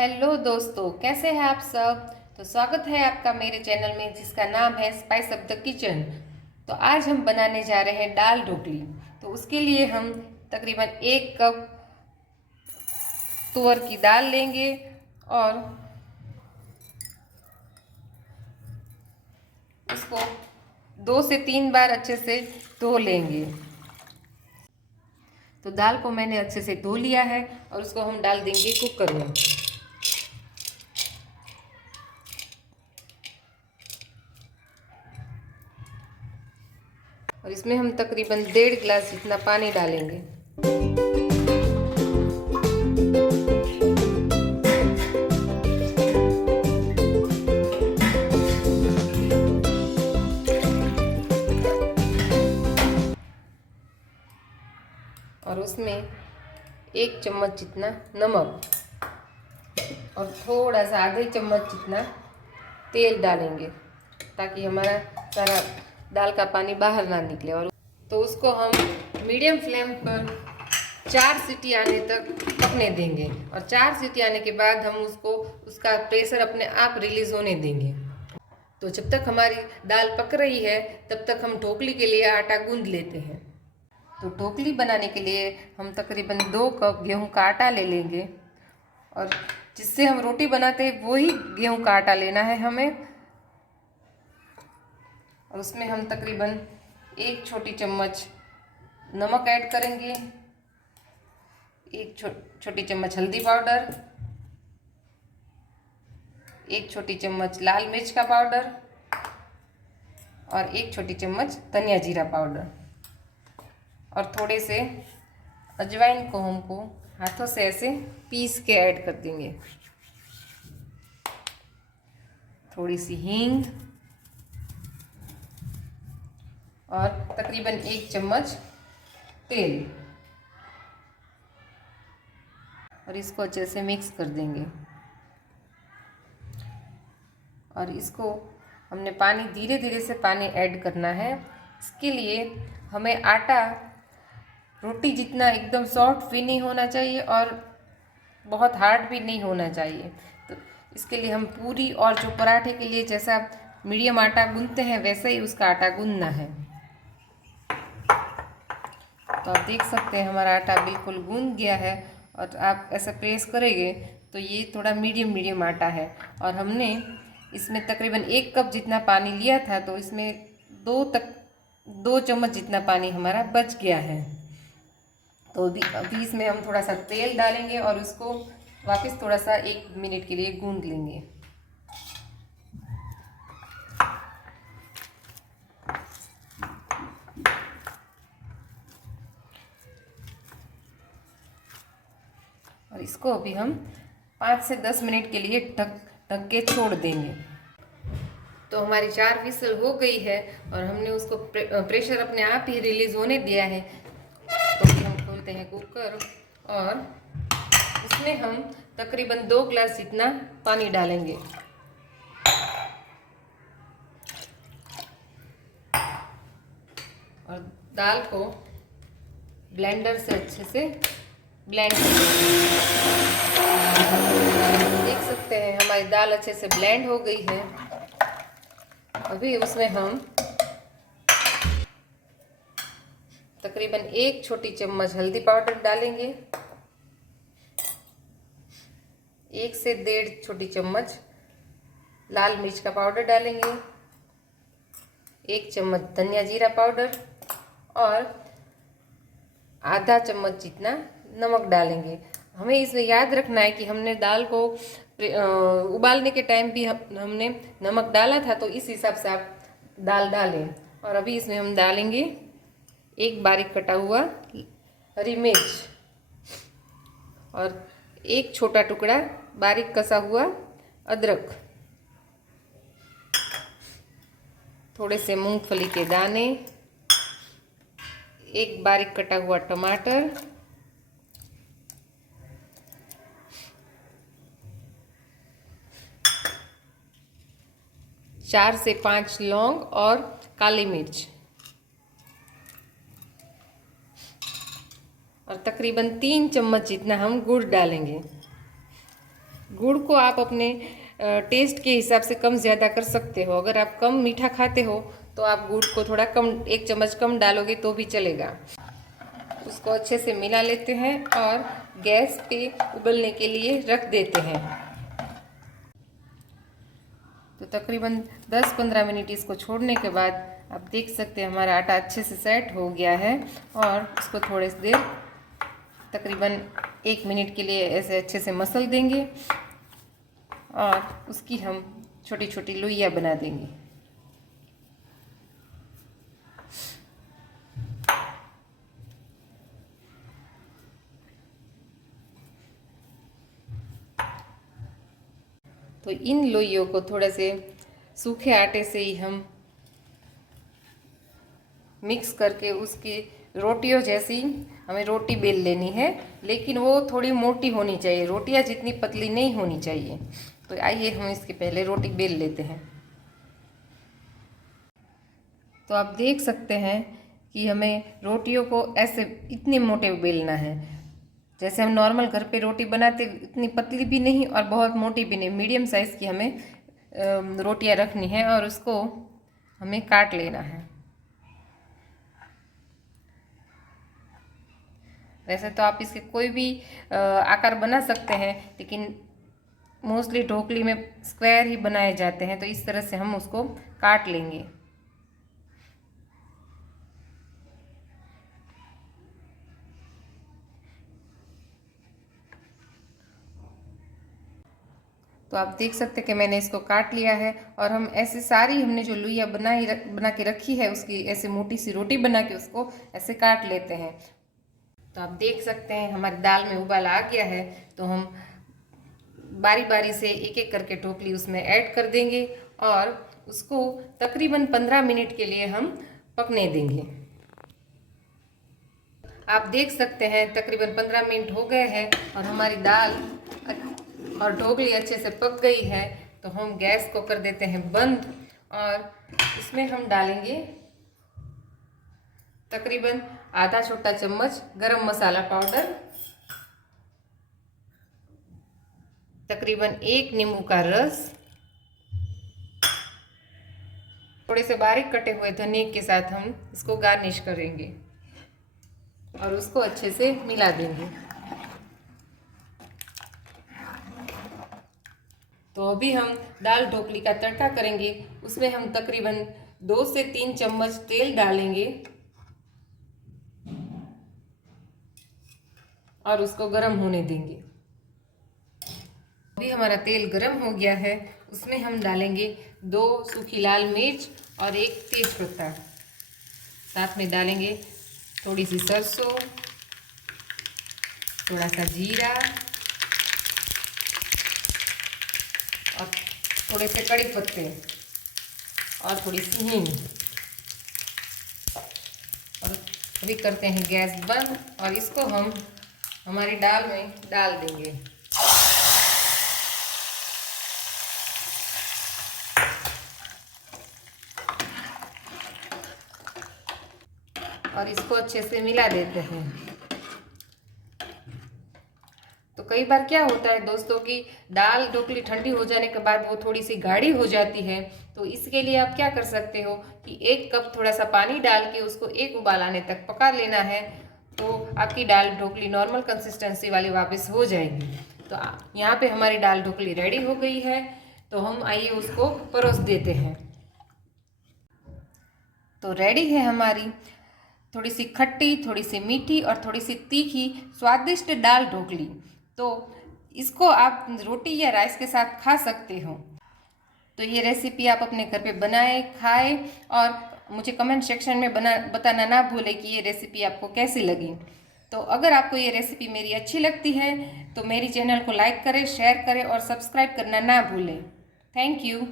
Hello दोस्तों, कैसे हैं आप सब। तो स्वागत है आपका मेरे चैनल में जिसका नाम है स्पाइस ऑफ द किचन। तो आज हम बनाने जा रहे हैं दाल ढोकली। तो उसके लिए हम तकरीबन 1 कप तुअर की दाल लेंगे और उसको 2 से 3 बार अच्छे से धो लेंगे। तो दाल को मैंने अच्छे से धो लिया है और उसको हम डाल देंगे कुकर में। और इसमें हम तकरीबन 1.5 गिलास जितना पानी डालेंगे। और उसमें 1 चम्मच जितना नमक और थोड़ा सा आधे चम्मच जितना तेल डालेंगे ताकि हमारा सारा दाल का पानी बाहर ना निकले। और तो उसको हम मीडियम फ्लेम पर 4 सीटी आने तक पकने देंगे। और 4 सीटी आने के बाद हम उसका प्रेशर अपने आप रिलीज होने देंगे। तो जब तक हमारी दाल पक रही है तब तक हम ढोकली के लिए आटा गूंद लेते हैं। तो ढोकली बनाने के लिए हम तकरीबन 2 कप गेहूं का आटा ले लेंगे। और जिससे हम रोटी बनाते हैं वही गेहूं का आटा लेना है हमें। और उसमें हम तकरीबन 1 छोटी चम्मच नमक ऐड करेंगे, 1 छोटी चम्मच हल्दी पाउडर, 1 छोटी चम्मच लाल मिर्च का पाउडर और 1 छोटी चम्मच धनिया जीरा पाउडर। और थोड़े से अजवाइन को हमको हाथों से ऐसे पीस के ऐड कर देंगे। थोड़ी सी हींग और तकरीबन 1 चम्मच तेल। और इसको अच्छे से मिक्स कर देंगे। और इसको हमने पानी धीरे धीरे से पानी ऐड करना है। इसके लिए हमें आटा रोटी जितना एकदम सॉफ्ट भी नहीं होना चाहिए और बहुत हार्ड भी नहीं होना चाहिए। तो इसके लिए हम पूरी और जो पराठे के लिए जैसा मीडियम आटा गूंथते हैं वैसे ही उसका आटा गूंथना है। तो आप देख सकते हैं हमारा आटा बिल्कुल गूंथ गया है। और आप ऐसा प्रेस करेंगे तो ये थोड़ा मीडियम आटा है। और हमने इसमें तकरीबन 1 कप जितना पानी लिया था तो इसमें 2 चम्मच जितना पानी हमारा बच गया है। तो अभी इसमें हम थोड़ा सा तेल डालेंगे और उसको वापस थोड़ा सा 1 मिनट के लिए गूंथ लेंगे। और इसको अभी हम 5 से 10 मिनट के लिए ढक के छोड़ देंगे। तो हमारी 4 विसल हो गई है और हमने उसको प्रेशर अपने आप ही रिलीज होने दिया है। तो हम खोलते हैं कुकर और इसमें हम तकरीबन 2 गिलास जितना पानी डालेंगे। और दाल को ब्लेंडर से अच्छे से ब्लेंड कर देख सकते हैं हमारी दाल अच्छे से ब्लेंड हो गई है। अभी उसमें हम तकरीबन 1 छोटी चम्मच हल्दी पाउडर डालेंगे, 1 से 1.5 छोटी चम्मच लाल मिर्च का पाउडर डालेंगे, 1 चम्मच धनिया जीरा पाउडर और आधा चम्मच जितना नमक डालेंगे। हमें इसमें याद रखना है कि हमने दाल को उबालने के टाइम भी हमने नमक डाला था, तो इस हिसाब से आप दाल डालें। और अभी इसमें हम डालेंगे 1 बारीक कटा हुआ हरी मिर्च और 1 छोटा टुकड़ा बारीक कसा हुआ अदरक, थोड़े से मूंगफली के दाने, 1 बारीक कटा हुआ टमाटर, चार से 5 लौंग और काली मिर्च और तकरीबन 3 चम्मच जितना हम गुड़ डालेंगे। गुड़ को आप अपने टेस्ट के हिसाब से कम ज़्यादा कर सकते हो। अगर आप कम मीठा खाते हो तो आप गुड़ को थोड़ा कम, 1 चम्मच कम डालोगे तो भी चलेगा। उसको अच्छे से मिला लेते हैं और गैस पे उबलने के लिए रख देते हैं। तो तकरीबन 10-15 मिनट इसको छोड़ने के बाद आप देख सकते हैं हमारा आटा अच्छे से सेट हो गया है। और इसको थोड़ी देर तकरीबन 1 मिनट के लिए ऐसे अच्छे से मसल देंगे और उसकी हम छोटी छोटी लोइयाँ बना देंगे। तो इन लोइयों को थोड़े से सूखे आटे से ही हम मिक्स करके उसकी रोटियों जैसी हमें रोटी बेल लेनी है, लेकिन वो थोड़ी मोटी होनी चाहिए, रोटियां जितनी पतली नहीं होनी चाहिए। तो आइए हम इसके पहले रोटी बेल लेते हैं। तो आप देख सकते हैं कि हमें रोटियों को ऐसे इतने मोटे बेलना है, जैसे हम नॉर्मल घर पे रोटी बनाते, इतनी पतली भी नहीं और बहुत मोटी भी नहीं, मीडियम साइज़ की हमें रोटियां रखनी है और उसको हमें काट लेना है। वैसे तो आप इसके कोई भी आकार बना सकते हैं, लेकिन मोस्टली ढोकली में स्क्वायर ही बनाए जाते हैं, तो इस तरह से हम उसको काट लेंगे। तो आप देख सकते हैं कि मैंने इसको काट लिया है और हम ऐसे सारी हमने जो लोइयाँ बना के रखी है उसकी ऐसे मोटी सी रोटी बना के उसको ऐसे काट लेते हैं। तो आप देख सकते हैं हमारी दाल में उबाल आ गया है, तो हम बारी बारी से एक एक करके ढोकली उसमें ऐड कर देंगे और उसको तकरीबन 15 मिनट के लिए हम पकने देंगे। आप देख सकते हैं तकरीबन 15 मिनट हो गए हैं और हमारी दाल और ढोकली अच्छे से पक गई है। तो हम गैस को कर देते हैं बंद और इसमें हम डालेंगे तकरीबन आधा छोटा चम्मच गरम मसाला पाउडर, तकरीबन 1 नींबू का रस, थोड़े से बारीक कटे हुए धनिया के साथ हम इसको गार्निश करेंगे और उसको अच्छे से मिला देंगे। तो अभी हम दाल ढोकली का तड़का करेंगे। उसमें हम तकरीबन 2 से 3 चम्मच तेल डालेंगे और उसको गर्म होने देंगे। अभी हमारा तेल गर्म हो गया है, उसमें हम डालेंगे 2 सूखी लाल मिर्च और 1 तेज पत्ता, साथ में डालेंगे थोड़ी सी सरसों, थोड़ा सा जीरा और थोड़े से कड़ी पत्ते और थोड़ी सी हींग। और अभी करते हैं गैस बंद और इसको हम हमारी दाल में डाल देंगे। और इसको अच्छे से मिला देते हैं। तो कई बार क्या होता है दोस्तों कि दाल ढोकली ठंडी हो जाने के बाद वो थोड़ी सी गाढ़ी हो जाती है, तो इसके लिए आप क्या कर सकते हो कि 1 कप थोड़ा सा पानी डाल के उसको 1 उबाल आने तक पका लेना है, तो आपकी दाल ढोकली नॉर्मल कंसिस्टेंसी वाली वापस हो जाएगी। तो यहाँ पे हमारी दाल ढोकली रेडी हो गई है, तो हम आइए उसको परोस देते हैं। तो रेडी है हमारी थोड़ी सी खट्टी, थोड़ी सी मीठी और थोड़ी सी तीखी स्वादिष्ट दाल ढोकली। तो इसको आप रोटी या राइस के साथ खा सकते हो। तो ये रेसिपी आप अपने घर पे बनाएं, खाएं और मुझे कमेंट सेक्शन में बताना ना भूलें कि ये रेसिपी आपको कैसी लगी। तो अगर आपको ये रेसिपी मेरी अच्छी लगती है तो मेरी चैनल को लाइक करें, शेयर करें और सब्सक्राइब करना ना भूलें। Thank you.